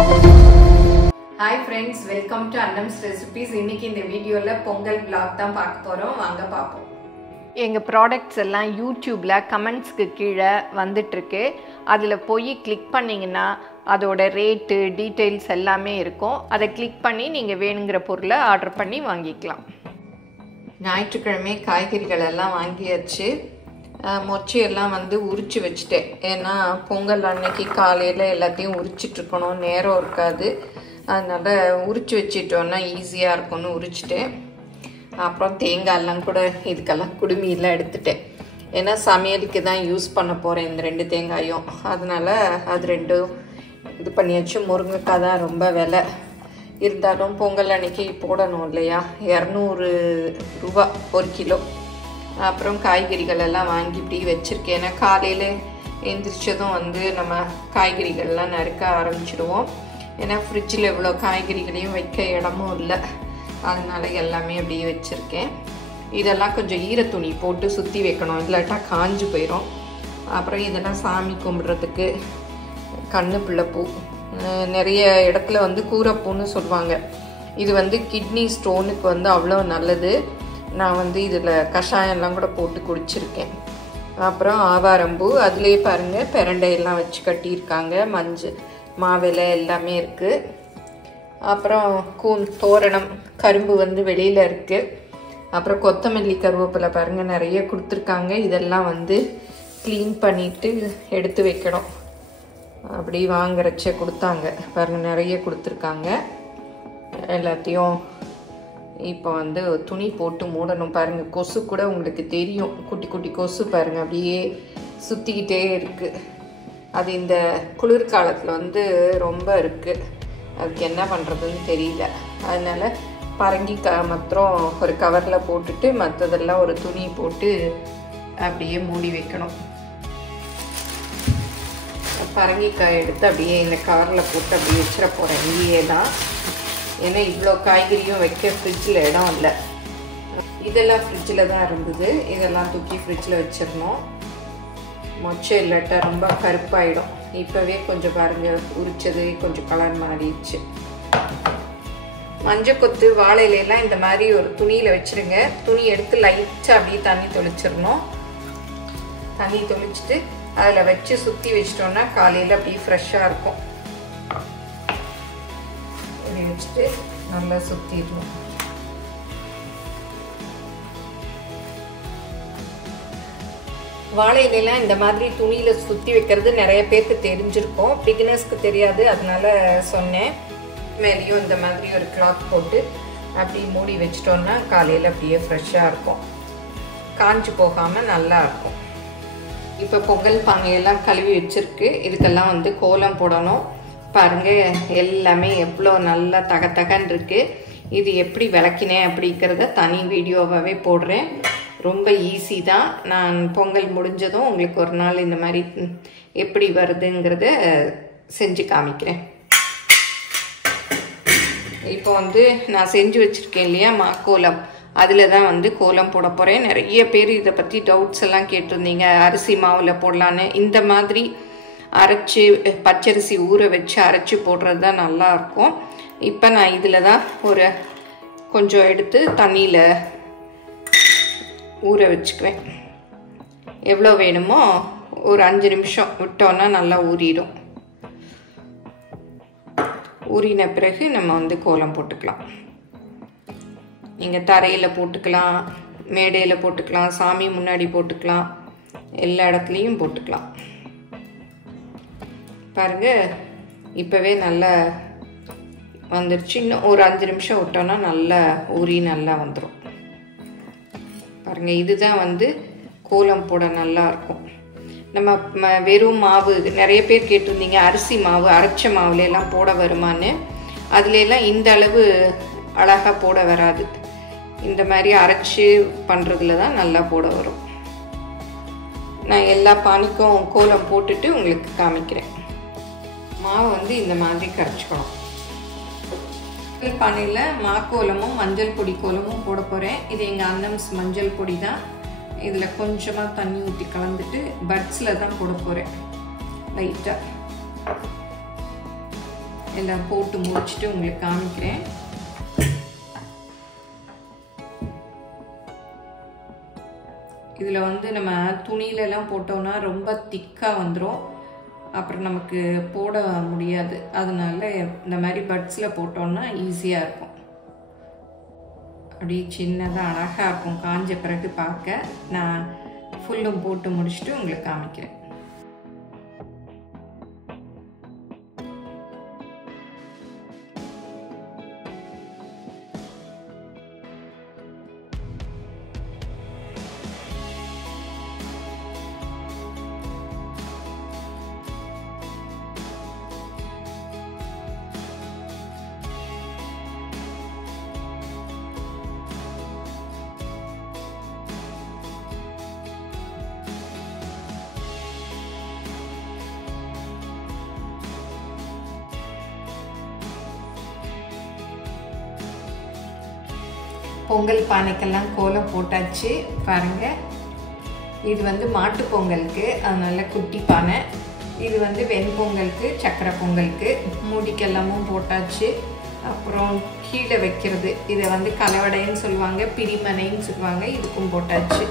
Hi friends, welcome to Annam's Recipes. இன்னைக்கு இந்த வீடியோல பொங்கல் vlog தான் பார்க்க போறோம். வாங்க பாப்போம். எங்க ப்ராடக்ட்ஸ் எல்லாம் YouTubeல கமெண்ட்ஸ்க்கு கீழே வந்துட்டு இருக்கு. அதுல போய் கிளிக் பண்ணீங்கன்னா அதோட ரேட், டீடைல்ஸ் எல்லாமே இருக்கும். அதை கிளிக் பண்ணி நீங்க வேணுங்கிற பொருளை ஆர்டர் பண்ணி வாங்கிக்கலாம். ஞாயிற்றுக்கிழமை காய்கறிகள் எல்லாம் வாங்கியாச்சு. மொச்சி எல்லாம் வந்து உரிச்சு வச்சிட்டேன். ஏன்னா பொங்கல் அன்னைக்கு காலையில எல்லாத்தையும் உரிச்சிட்டு இருக்கணும், நேரம் இருக்காது. அதனால் உரிச்சு வச்சிட்டோன்னா ஈஸியாக இருக்கும்னு உரிச்சிட்டேன். அப்புறம் தேங்காயெல்லாம் கூட இதுக்கெல்லாம் குடுமியெல்லாம் எடுத்துட்டேன். ஏன்னா சமையலுக்கு தான் யூஸ் பண்ண போகிறேன் இந்த 2 தேங்காயும். அதனால் அது 2 இது பண்ணியாச்சு. முருங்கைக்காய் தான் ரொம்ப விலை இருந்தாலும் பொங்கல் அன்னைக்கு போடணும் இல்லையா, 200 ரூபா 1 கிலோ. அப்புறம் காய்கறிகள் எல்லாம் வாங்கி இப்படி வச்சுருக்கேன். ஏன்னா காலையில் எந்திரிச்சதும் வந்து நம்ம காய்கறிகள்லாம் நறுக்க ஆரம்பிச்சிடுவோம். ஏன்னா ஃப்ரிட்ஜில் இவ்வளோ காய்கறிகளையும் வைக்க இடமும் இல்லை. அதனால எல்லாமே அப்படியே வச்சுருக்கேன். இதெல்லாம் கொஞ்சம் ஈரத்துணி போட்டு சுற்றி வைக்கணும், இல்லாட்டா காஞ்சு போயிடும். அப்புறம் இதெல்லாம் சாமி கும்பிட்றதுக்கு கண்ணு பிள்ளைப்பூ, நிறைய இடத்துல வந்து கூரைப்பூன்னு சொல்லுவாங்க. இது வந்து கிட்னி ஸ்டோனுக்கு வந்து அவ்வளோ நல்லது. நான் வந்து இதில் கஷாயம்லாம் கூட போட்டு குடிச்சிருக்கேன். அப்புறம் ஆவாரம்பூ, அதுலேயே பாருங்கள் பிரண்டையெல்லாம் வச்சு கட்டியிருக்காங்க. மஞ்சள் மாவிலை எல்லாமே இருக்குது. அப்புறம் தோரணம் கரும்பு வந்து வெளியில் இருக்குது. அப்புறம் கொத்தமல்லி கருவேப்பிலை பாருங்கள் நிறைய கொடுத்துருக்காங்க. இதெல்லாம் வந்து க்ளீன் பண்ணிவிட்டு எடுத்து வைக்கணும். அப்படி வாங்குறச்ச கொடுத்தாங்க பாருங்கள், நிறைய கொடுத்துருக்காங்க. எல்லாத்தையும் இப்போ வந்து துணி போட்டு மூடணும். பாருங்கள் கொசு கூட உங்களுக்கு தெரியும், குட்டி குட்டி கொசு பாருங்கள் அப்படியே சுற்றிக்கிட்டே இருக்குது. அது இந்த குளிர்காலத்தில் வந்து ரொம்ப இருக்குது. அதுக்கு என்ன பண்ணுறதுன்னு தெரியல. அதனால் பரங்கிக்காய் மாத்திரம் ஒரு கவரில் போட்டுட்டு மற்றதெல்லாம் ஒரு துணி போட்டு அப்படியே மூடி வைக்கணும். பரங்கிக்காய் எடுத்து அப்படியே இந்த கவரில் போட்டு அப்படியே வச்சிட போகிறேன் இங்கேயே தான். ஏன்னா இவ்வளோ காய்கறியும் வைக்க ஃப்ரிட்ஜில் இடம் இல்லை. இதெல்லாம் ஃப்ரிட்ஜில் தான் இருந்தது. இதெல்லாம் தூக்கி ஃப்ரிட்ஜில் வச்சிடணும். மொச்சை இல்லாட்டா ரொம்ப கருப்பாயிடும். இப்போவே கொஞ்சம் பாருங்கள் உரிச்சது கொஞ்சம் கலர் மாறிடுச்சு. மஞ்சள் கொத்து வாழை இலையெல்லாம் இந்த மாதிரி ஒரு துணியில் வச்சுருங்க. துணி எடுத்து லைட்டாக அப்படியே தண்ணி தொளிச்சிடணும். தண்ணி தொளிச்சுட்டு அதில் வச்சு சுற்றி வச்சிட்டோன்னா காலையில் அப்படியே ஃப்ரெஷ்ஷாக இருக்கும். இப்படி வச்சுட்டு நல்லா சுற்றிடணும். வாழை இலையெல்லாம் இந்த மாதிரி துணியில் சுற்றி வைக்கிறது நிறைய பேருக்கு தெரிஞ்சிருக்கும், பிகினர்ஸ்க்கு தெரியாது. அதனால சொன்னேன். மேலேயும் இந்த மாதிரி ஒரு கிளாத் போட்டு அப்படி மூடி வச்சிட்டோன்னா காலையில் அப்படியே ஃப்ரெஷ்ஷாக இருக்கும், காஞ்சு போகாமல் நல்லா இருக்கும். இப்போ பொங்கல் பானையெல்லாம் கழுவி வச்சிருக்கு. இதுக்கெல்லாம் வந்து கோலம் போடணும். பாருங்கள் எல்லாமே எவ்வளோ நல்லா தகன்னு இருக்குது. இது எப்படி விளக்கினேன் அப்படிங்கிறத தனி வீடியோவாகவே போடுறேன். ரொம்ப ஈஸி தான். நான் பொங்கல் முடிஞ்சதும் உங்களுக்கு ஒரு நாள் இந்த மாதிரி எப்படி வருதுங்கிறத செஞ்சு காமிக்கிறேன். இப்போ வந்து நான் செஞ்சு வச்சுருக்கேன் இல்லையா மாக்கோலம், அதில் தான் வந்து கோலம் போட போகிறேன். நிறைய பேர் இதை பற்றி டவுட்ஸ் எல்லாம் கேட்டிருந்தீங்க. அரிசி மாவில் போடலான்னு. இந்த மாதிரி அரைச்சி பச்சரிசி ஊற வச்சு அரைச்சி போடுறது தான் நல்லாயிருக்கும். இப்போ நான் இதில் தான் ஒரு கொஞ்சம் எடுத்து தண்ணியில் ஊற வச்சுக்குவேன். எவ்வளோ வேணுமோ ஒரு 5 நிமிஷம் விட்டோன்னா நல்லா ஊறிடும். ஊறின பிறகு நம்ம வந்து கோலம் போட்டுக்கலாம். நீங்கள் தரையில் போட்டுக்கலாம், மேடையில் போட்டுக்கலாம், சாமி முன்னாடி போட்டுக்கலாம், எல்லா இடத்துலையும் போட்டுக்கலாம். பாருங்கள் இப்போவே நல்லா வந்துடுச்சு. இன்னும் ஒரு 5 நிமிஷம் விட்டோன்னா நல்லா ஊறி நல்லா வந்துடும். பாருங்கள் இதுதான் வந்து கோலம் போட நல்லாயிருக்கும். நம்ம வெறும் மாவு நிறைய பேர் கேட்டிருந்தீங்க, அரிசி மாவு அரைச்ச மாவுலாம் போட வருமானு. அதுலெல்லாம் இந்த அளவு அழகாக போட வராது. இந்த மாதிரி அரைச்சி பண்ணுறதுல தான் நல்லா போட வரும். நான் எல்லா பானிக்கும் கோலம் போட்டுட்டு உங்களுக்கு காமிக்கிறேன். மாவு வந்து இந்த மாதிரி கரைச்சிக்கணும். பானையில் மாக்கோலமும் மஞ்சள் பொடி கோலமும் போட போகிறேன். இது எங்கள் அன்னம்ஸ் மஞ்சள் பொடி தான். இதில் கொஞ்சமாக தண்ணி ஊற்றி கலந்துட்டு பட்ஸில் தான் போட போகிறேன் லைட்டாக. எல்லாம் போட்டு முடிச்சுட்டு உங்களுக்கு காமிக்கிறேன். இதில் வந்து நம்ம துணியிலலாம் போட்டோம்னா ரொம்ப திக்காக வந்துடும், அப்புறம் நமக்கு போட முடியாது. அதனால இந்த மாதிரி பட்ஸில் போட்டோம்னா ஈஸியாக இருக்கும். அப்படியே சின்னதாக அழகாக இருக்கும் காஞ்ச பிறகு பார்க்க. நான் ஃபுல்லும் போட்டு முடிச்சுட்டு உங்களுக்கு காமிக்கிறேன். பொங்கல் பானைக்கெல்லாம் கோலம் போட்டாச்சு பாருங்க. இது வந்து மாட்டு பொங்கலுக்கு, அதனால குட்டி பானை. இது வந்து வெண்பொங்கலுக்கு, சக்கரை பொங்கலுக்கு. மூடிக்கெல்லாமும் போட்டாச்சு. அப்புறம் கீழே வைக்கிறது, இதை வந்து கலவடைன்னு சொல்லுவாங்க, பிரிமனைன்னு சொல்லுவாங்க, இதுக்கும் போட்டாச்சு.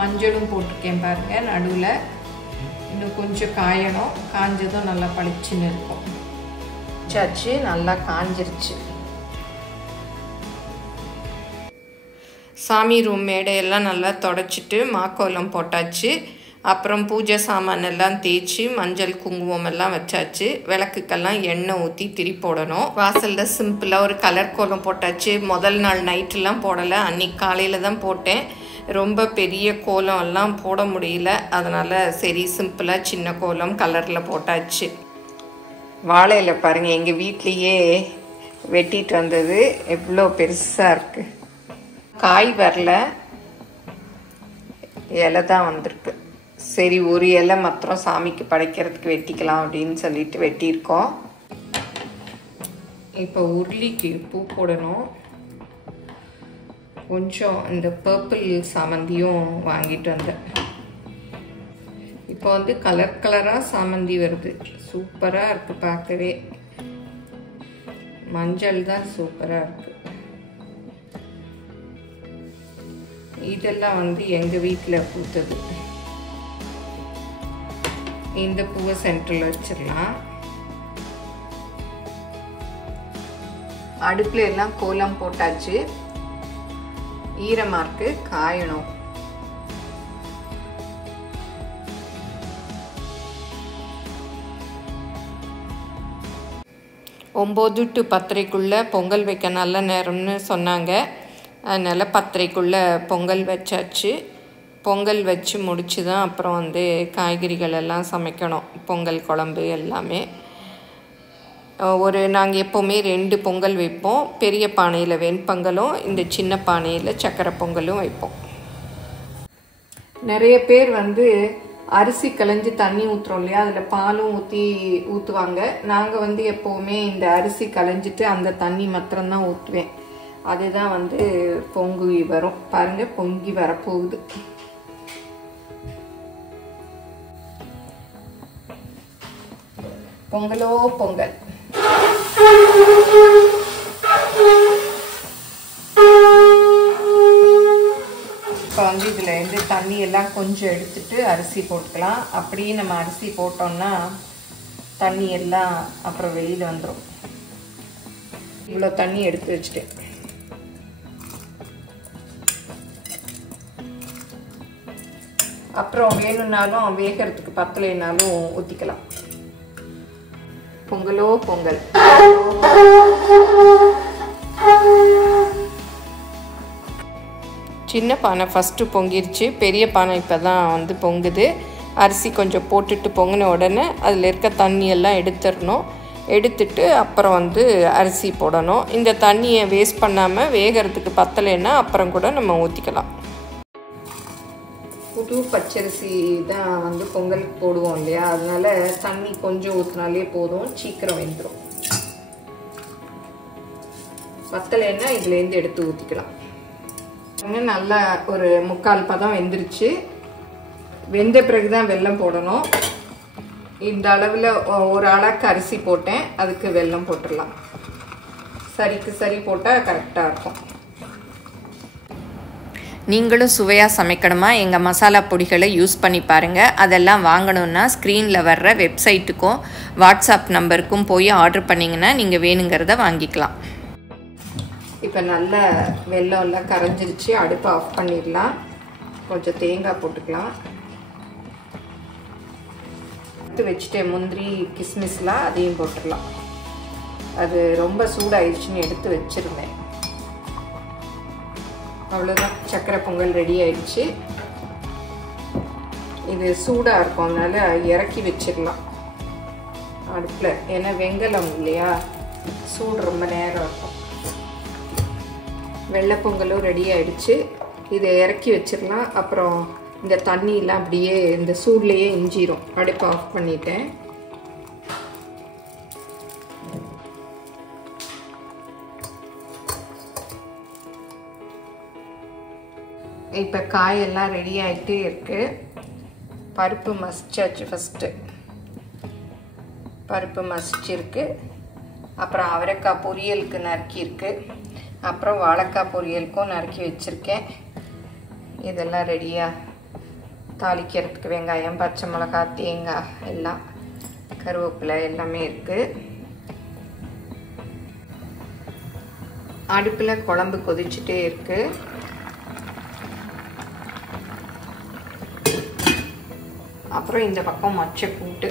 மஞ்சளும் போட்டிருக்கேன் பாருங்க நடுவில். இன்னும் கொஞ்சம் காயணும், காஞ்சதும் நல்லா பளிச்சுன்னு இருக்கும். சாச்சு நல்லா காஞ்சிருச்சு. சாமி ரூம் மேடையெல்லாம் நல்லா தொடச்சிட்டு மாக்கோலம் போட்டாச்சு. அப்புறம் பூஜை சாமான் எல்லாம் தேய்ச்சி மஞ்சள் குங்குமம் எல்லாம் வச்சாச்சு. விளக்குக்கெல்லாம் எண்ணெய் ஊற்றி திரி போடணும். வாசலில் சிம்பிளாக ஒரு கலர் கோலம் போட்டாச்சு. முதல் நாள் நைட்டெல்லாம் போடலை, அன்றைக்கி காலையில் தான் போட்டேன். ரொம்ப பெரிய கோலம் எல்லாம் போட முடியல, அதனால் சரி சிம்பிளாக சின்ன கோலம் கலரில் போட்டாச்சு. வாழையில் பாருங்கள், எங்கள் வீட்லேயே வெட்டிட்டு வந்தது, எவ்வளோ பெருசாக இருக்குது. காய் வரல, இலை தான் வந்திருக்கு. சரி ஒரு இலை மாத்திரம் சாமிக்கு படைக்கிறதுக்கு வெட்டிக்கலாம் அப்படின்னு சொல்லிட்டு வெட்டியிருக்கோம். இப்போ உருளிக்கு பூ போடணும். கொஞ்சம் இந்த பர்பிள் சாமந்தியும் வாங்கிட்டு வந்தேன். இப்போ வந்து கலர் கலராக சாமந்தி வருது, சூப்பராக இருக்குது பார்க்கவே. மஞ்சள் தான் சூப்பராக இருக்குது. இதெல்லாம் வந்து எங்கள் வீட்டில் பூத்தது. இந்த பூவை சென்டரில் வச்சிடலாம். அடுப்பில் எல்லாம் கோலம் போட்டாச்சு. ஈரமாக இருக்கு, காயணும். ஒம்பது டு 10:30 பொங்கல் வைக்க நல்ல நேரம்னு சொன்னாங்க. அதனால் 10:30 பொங்கல் வச்சாச்சு. பொங்கல் வச்சு முடிச்சு தான் அப்புறம் வந்து காய்கறிகள் எல்லாம் சமைக்கணும். பொங்கல் குழம்பு எல்லாமே. நாங்கள் எப்போவுமே 2 பொங்கல் வைப்போம். பெரிய பானையில் வெண்பொங்கலும், இந்த சின்ன பானையில் சக்கரை பொங்கலும் வைப்போம். நிறைய பேர் வந்து அரிசி களைஞ்சி தண்ணி ஊற்றுறோம் இல்லையா, அதில் பாலும் ஊற்றுவாங்க. நாங்கள் வந்து எப்போவுமே இந்த அரிசி களைஞ்சிட்டு அந்த தண்ணி மாத்திரம்தான் ஊற்றுவேன். அதுதான் வந்து பொங்கி வரும் பாருங்க, பொங்கி வரப்போகுது. பொங்கலோ பொங்கல். இப்போ வந்து இதில் இருந்து தண்ணி எல்லாம் கொஞ்சம் எடுத்துட்டு அரிசி போட்டுக்கலாம். அப்படியே நம்ம அரிசி போட்டோம்னா தண்ணி எல்லாம் அப்புறம் வெளியில் வந்துடும். இவ்வளோ தண்ணி எடுத்து வச்சுட்டேன். அப்புறம் வேணும்னாலும் வேகிறதுக்கு பத்தலைனாலும் ஊற்றிக்கலாம். பொங்கலோ பொங்கல். சின்ன பானை ஃபஸ்ட்டு பொங்கிருச்சு, பெரிய பானை இப்போ தான் வந்து பொங்குது. அரிசி கொஞ்சம் போட்டுட்டு பொங்கின உடனே அதில் இருக்க தண்ணியெல்லாம் எடுத்துடணும். எடுத்துட்டு அப்புறம் வந்து அரிசி போடணும். இந்த தண்ணியை வேஸ்ட் பண்ணாமல் வேகிறதுக்கு பத்தலைன்னா அப்புறம் கூட நம்ம ஊற்றிக்கலாம். புது பச்சரிசி தான் வந்து பொங்கலுக்கு போடுவோம் இல்லையா, அதனால தண்ணி கொஞ்சம் ஊற்றினாலே போதும், சீக்கிரம் வெந்துடும். பத்தலைன்னா இதுலேருந்து எடுத்து ஊற்றிக்கலாம். நல்லா ஒரு 3/4 பதம் வெந்துருச்சு. வெந்த பிறகு தான் வெல்லம் போடணும். இந்த அளவில் ஒரு அளவுக்கு அரிசி போட்டேன், அதுக்கு வெல்லம் போட்டுடலாம். சரிக்கு சரி போட்டால் கரெக்டாக இருக்கும். நீங்களும் சுவையாக சமைக்கணுமா? எங்கள் மசாலா பொடிகளை யூஸ் பண்ணி பாருங்கள். அதெல்லாம் வாங்கணுன்னா ஸ்க்ரீனில் வர்ற வெப்சைட்டுக்கும் வாட்ஸ்அப் நம்பருக்கும் போய் ஆர்டர் பண்ணிங்கன்னா நீங்கள் வேணுங்கிறத வாங்கிக்கலாம். இப்போ நல்ல வெல்லம் எல்லாம் கரைஞ்சிருச்சு. அடுப்பை ஆஃப் பண்ணிடலாம். கொஞ்சம் தேங்காய் போட்டுக்கலாம். எடுத்து வச்சுட்டு முந்திரி கிஸ்மிஸ்லாம் அதையும் போட்டுடலாம். அது ரொம்ப சூடாயிடுச்சுன்னு எடுத்து வச்சுருந்தேன். அவ்வளோதான், சக்கரை பொங்கல் ரெடி ஆயிடுச்சு. இது சூடாக இருக்கும், அதனால் இறக்கி வச்சிடலாம் அடுப்பில். ஏன்னா வெங்கலம் இல்லையா, சூடு ரொம்ப நேரம் இருக்கும். வெள்ளை பொங்கலும் ரெடி ஆயிடுச்சு. இதை இறக்கி வச்சிடலாம். அப்புறம் இந்த தண்ணியெலாம் அப்படியே இந்த சூட்லேயே இஞ்சிரும். அடுப்பை ஆஃப் பண்ணிட்டேன். இப்போ காயெல்லாம் ரெடி ஆகிட்டே இருக்குது. பருப்பு மசிச்சாச்சு. ஃபஸ்ட்டு பருப்பு மசிச்சிருக்கு. அப்புறம் அவரைக்காய் பொரியலுக்கு நறுக்கியிருக்கு. அப்புறம் வாழைக்காய் பொரியலுக்கும் நறுக்கி வச்சுருக்கேன். இதெல்லாம் ரெடியாக தாளிக்கிறதுக்கு வெங்காயம், பச்சை மிளகாய், தேங்காய் எல்லாம், கருவேப்பிலை எல்லாமே இருக்குது. அடுப்பில் குழம்பு கொதிச்சுட்டே இருக்குது. அப்புறம் இந்த பக்கம் மொச்சை கூட்டு.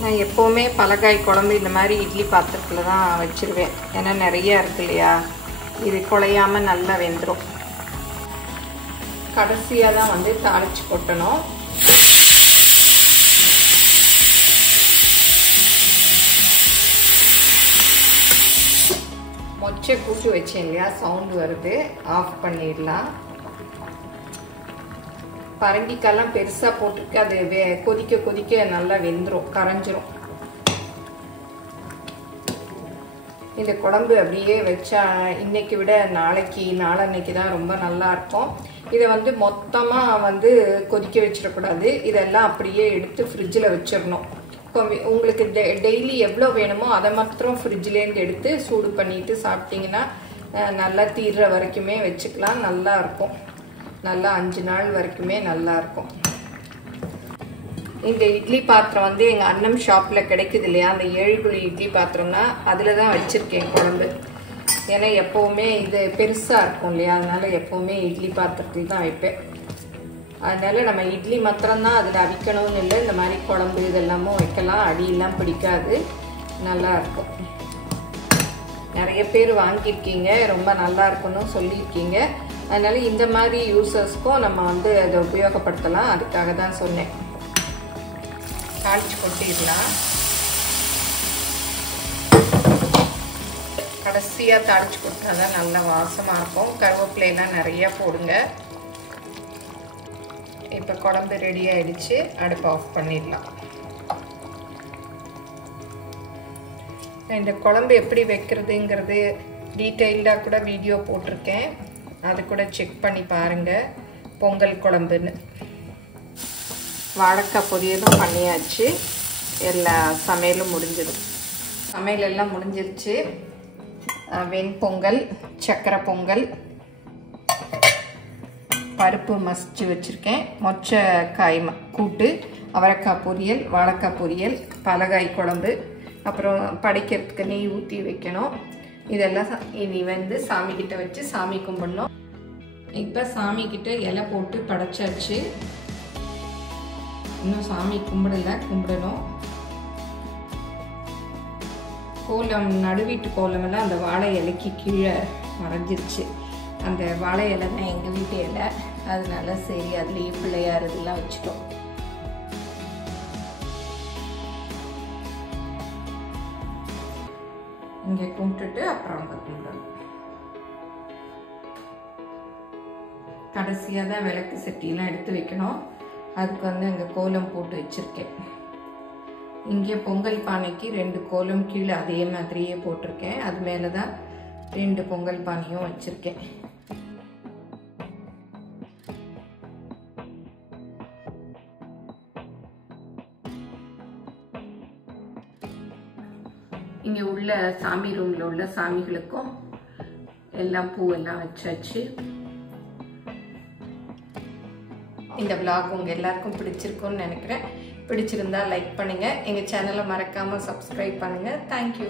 நான் எப்போவுமே பலகாய் குழம்பு இந்த மாதிரி இட்லி பாத்திரத்தில் தான் வச்சுருவேன். ஏன்னா நிறையா இருக்கு இல்லையா, இது குழையாமல் நல்லா வெந்துடும். கடைசியாக தான் வந்து தாளித்து கொட்டணும். மொச்சை கூட்டு வச்சேன் இல்லையா, சவுண்டு வருது, ஆஃப் பண்ணிடலாம். பரங்கிக்காயெல்லாம் பெருசாக போட்டுருக்கு. அது கொதிக்க கொதிக்க நல்லா வெந்துடும், கரைஞ்சிரும். இந்த குழம்பு அப்படியே வச்சா இன்னைக்கு விட நாளைக்கு நாளன்னைக்கு தான் ரொம்ப நல்லா இருக்கும். இதை வந்து மொத்தமாக வந்து கொதிக்க வச்சிடக்கூடாது. இதெல்லாம் அப்படியே எடுத்து ஃப்ரிட்ஜில் வச்சிடணும். உங்களுக்கு டெய்லி எவ்வளோ வேணுமோ அதை மாத்திரம் ஃப்ரிட்ஜிலேருந்து எடுத்து சூடு பண்ணிட்டு சாப்பிட்டீங்கன்னா நல்லா தீர்ற வரைக்குமே வச்சுக்கலாம். நல்லா இருக்கும். நல்லா 5 நாள் வரைக்குமே நல்லா இருக்கும். இந்த இட்லி பாத்திரம் வந்து எங்கள் அண்ணன் ஷாப்பில் கிடைக்குது இல்லையா, அந்த 7 குழி இட்லி பாத்திரம்னா அதில் தான் வச்சுருக்கேன் குழம்பு. ஏன்னா எப்போவுமே இது பெருசாக இருக்கும் இல்லையா, அதனால் எப்போவுமே இட்லி பாத்திரத்தில் தான் வைப்பேன். அதனால் நம்ம இட்லி மாத்திரம்தான் அதில் அவிக்கணும்னு இல்லை, இந்த மாதிரி குழம்பு இதெல்லாமும் வைக்கலாம். அடியெல்லாம் பிடிக்காது, நல்லாயிருக்கும். நிறைய பேர் வாங்கியிருக்கீங்க, ரொம்ப நல்லா இருக்குன்னு சொல்லியிருக்கீங்க. அதனால இந்த மாதிரி யூசர்ஸ்க்கும் நம்ம வந்து அதை உபயோகப்படுத்தலாம். அதுக்காக தான் சொன்னேன். தாளிச்சு கொட்டிடலாம். கடைசியாக தாளிச்சு கொடுத்தா தான் நல்ல வாசமாக இருக்கும். கருவேப்பிலையெல்லாம் நிறையா போடுங்க. இப்போ குழம்பு ரெடி ஆயிடுச்சு. அடுப்பு ஆஃப் பண்ணிடலாம். இந்த குழம்பு எப்படி வைக்கிறதுங்கிறது டீட்டெயில்டாக கூட வீடியோ போட்டிருக்கேன். அது கூட செக் பண்ணி பாருங்கள். பொங்கல் குழம்புன்னு. வாழைக்காய் பொரியலும் பண்ணியாச்சு. எல்லா சமையலும் முடிஞ்சது. சமையல் எல்லாம் முடிஞ்சிருச்சு. வெண்பொங்கல், சக்கரை பொங்கல், பருப்பு மசிச்சு வச்சுருக்கேன், மொச்சக்காய் கூட்டு, அவரைக்காய் பொரியல், வாழைக்காய் பொரியல், பலகாய் குழம்பு, அப்புறம் படைக்கிறதுக்கு நெய் ஊற்றி வைக்கணும். இதெல்லாம் இனி வந்து சாமிக்கிட்ட வச்சு சாமி கும்பிடணும். இப்போ சாமிக்கிட்ட இலை போட்டு படைச்சாச்சு. இன்னும் சாமி கும்பிடலை, கும்பிடணும். கோலம், நடுவீட்டு கோலமெல்லாம் அந்த வாழை இலைக்கு கீழே மறைஞ்சிருச்சு. அந்த வாழை இலை தான் எங்கள் வீட்டு இலை. அதனால சரி அதுலேயே பிள்ளையார் இதெல்லாம் வச்சுட்டோம். இங்கே கும்பிட்டுட்டு அப்புறம் அங்கே கும்பிடணும். கடைசியாக தான் விளக்கு சட்டியெல்லாம் எடுத்து வைக்கணும். அதுக்கு வந்து அங்கே கோலம் போட்டு வச்சுருக்கேன். இங்கே பொங்கல் பானைக்கு 2 கோலம் கீழே அதே மாதிரியே போட்டிருக்கேன். அது மேலே தான் 2 பொங்கல் பானையும் வச்சுருக்கேன். இங்கே உள்ள சாமி ரூமில் உள்ள சாமிகளுக்கும் எல்லாம் பூவெல்லாம் வச்சாச்சு. இந்த vlog உங்கள் எல்லாருக்கும் பிடிச்சிருக்கும்னு நினைக்கிறேன். பிடிச்சிருந்தா லைக் பண்ணுங்கள். எங்கள் சேனலை மறக்காமல் சப்ஸ்கிரைப் பண்ணுங்கள். தேங்க்யூ.